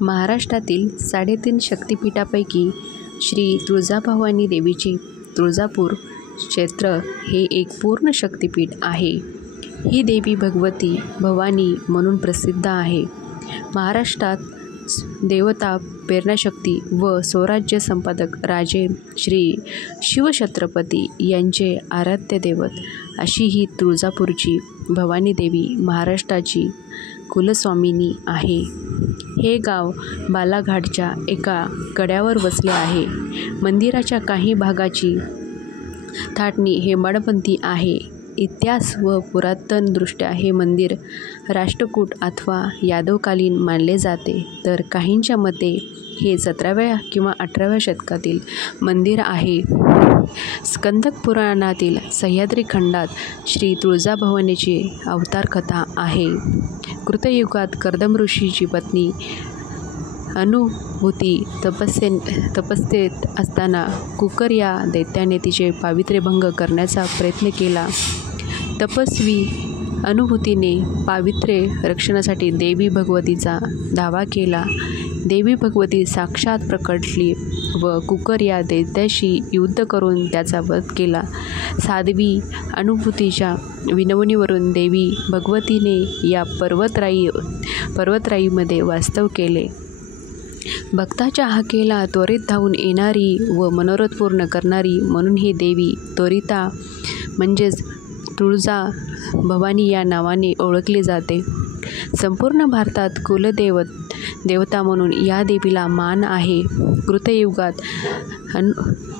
महाराष्ट्रातील 3.5 शक्तिपीठापैकी श्री तुळजाभवानी देवीचे तुळजापूर क्षेत्र हे एक पूर्ण शक्तिपीठ आहे. ही देवी भगवती भवानी म्हणून प्रसिद्ध आहे. महाराष्ट्रात देवता, प्रेरणाशक्ती व स्वराज्य संपादक राजे श्री शिवछत्रपती यांचे आराध्य दैवत अशी ही तुळजापूरची भवानी देवी महाराष्ट्राची कुलस्वामिनी आहे. हे गाव बालाघाटच्या एका कड्यावर वसले आहे. मंदिराच्या काही भागाची थाटणी हेमाडपंथी आहे. इतिहास व पुरातनदृष्ट्या हे मंदिर राष्ट्रकूट अथवा यादवकालीन मानले जाते, तर काहींच्या मते हे 17व्या किंवा 18व्या शतकातील मंदिर आहे. स्कंद पुराणातील सह्याद्री खंडात श्री तुळजाभवानीची अवतार कथा आहे. कृतयुगात कर्दम ऋषीची पत्नी अनुभूती तपस्येत असताना कुकर या दैत्याने तिचे पावित्र्यभंग करण्याचा प्रयत्न केला. तपस्वी अनुभूतीने पावित्र्य रक्षणासाठी देवी भगवतीचा धावा केला. देवी भगवती साक्षात प्रकटली व कुकर या दैत्याशी युद्ध करून त्याचा वध केला. साध्वी अनुभूतीच्या विनवणीवरून देवी भगवतीने या पर्वतराईमध्ये वास्तव केले. भक्ताच्या हाकेला त्वरित धावून येणारी व मनोरथ पूर्ण करणारी म्हणून ही देवी त्वरिता म्हणजेच तुळजा भवानी या नावाने ओळखली जाते. संपूर्ण भारतात देवता म्हणून या देवीला मान आहे. कृतयुगात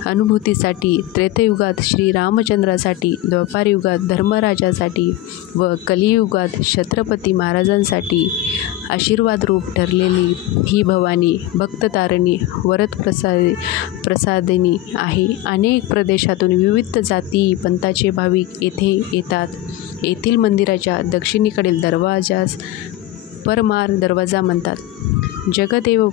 अनुभूतीसाठी, त्रेतायुगात श्रीरामचंद्रासाठी, द्वापारयुगात धर्मराजासाठी व कलियुगात छत्रपती महाराजांसाठी आशीर्वादरूप ठरलेली ही भवानी भक्ततारिणी वरदप्रसादिनी आहे. अनेक प्रदेशातून विविध जाती पंथाचे भाविक येथे येतात. येथील मंदिराच्या दक्षिणेकडील दरवाजास परमार दरवाजा म्हणतात. जगदेव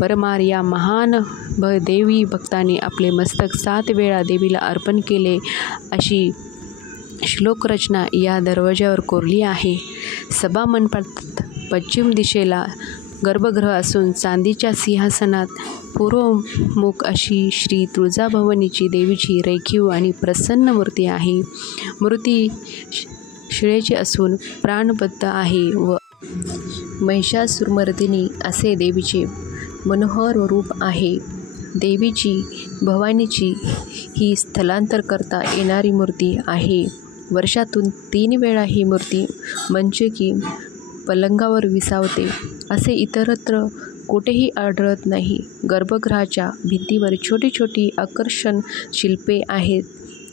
परमार या महान देवी भक्ताने आपले मस्तक 7 वेळा देवीला अर्पण केले अशी श्लोकरचना या दरवाजावर कोरली आहे. सभामंडपात पश्चिम दिशेला गर्भगृह असून चांदीच्या सिंहासनात पूर्वमुख अशी श्री तुळजाभवानीची देवीची रेखीव आणि प्रसन्न मूर्ती आहे. मूर्ती शिळेची असून प्राणबद्ध आहे व महिषासुरमर्दिनी असे देवीचे मनोहर रूप आहे. देवीची भवानीची ही स्थलांतर करता येणारी मूर्ती आहे. वर्षातून 3 वेळा ही मूर्ती मंचकी पलंगावर विसावते असे इतरत्र कुठेही आढळत नाही. गर्भगृहाच्या भिंतीवर छोटी छोटी आकर्षण शिल्पे आहेत.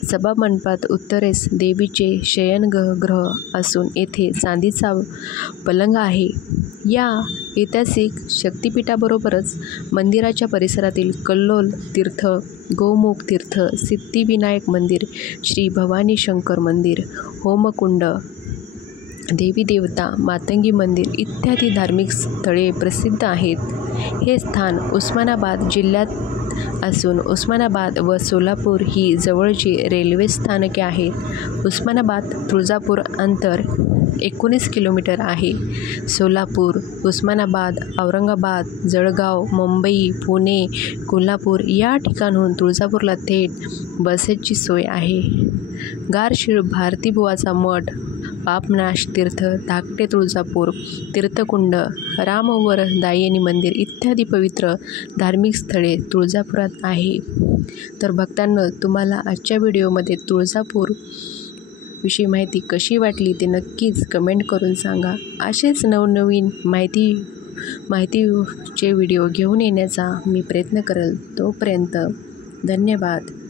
सभामंडपात उत्तरेस देवीचे शयनगृह असून येथे चांदीचा पलंग आहे. या ऐतिहासिक शक्तिपीठाबरोबरच मंदिराच्या परिसरातील कल्लोल तीर्थ, गोमुख तीर्थ, सिद्धिविनायक मंदिर, श्री भवानी शंकर मंदिर, होमकुंड, देवी देवता मातंगी मंदिर इत्यादी धार्मिक स्थळे प्रसिद्ध आहेत. हे स्थान उस्मानाबाद जिल्ह्यात असून उस्मानाबाद व सोलापूर ही जवळची रेल्वे स्थानके आहेत. उस्मानाबाद तुळजापूर अंतर 19 किलोमीटर आहे. सोलापूर, उस्मानाबाद, औरंगाबाद, जळगाव, मुंबई, पुणे, कोल्हापूर या ठिकाणहून तुळजापूरला थेट बसेसची सोय आहे. गारशीळ, भारतीबुवाचा मठ, पापनाश तीर्थ, धाकटे तुळजापूर, तीर्थकुंड, रामवरदायिनी मंदिर इत्यादी पवित्र धार्मिक स्थळे तुळजापुरात आहे. तर भक्तांनो, तुम्हाला आजच्या व्हिडिओमध्ये तुळजापूर विषयी माहिती कशी वाटली ते नक्कीच कमेंट करून सांगा. असेच नवनवीन माहितीचे व्हिडिओ घेऊन येण्याचा मी प्रयत्न करेल. तोपर्यंत धन्यवाद.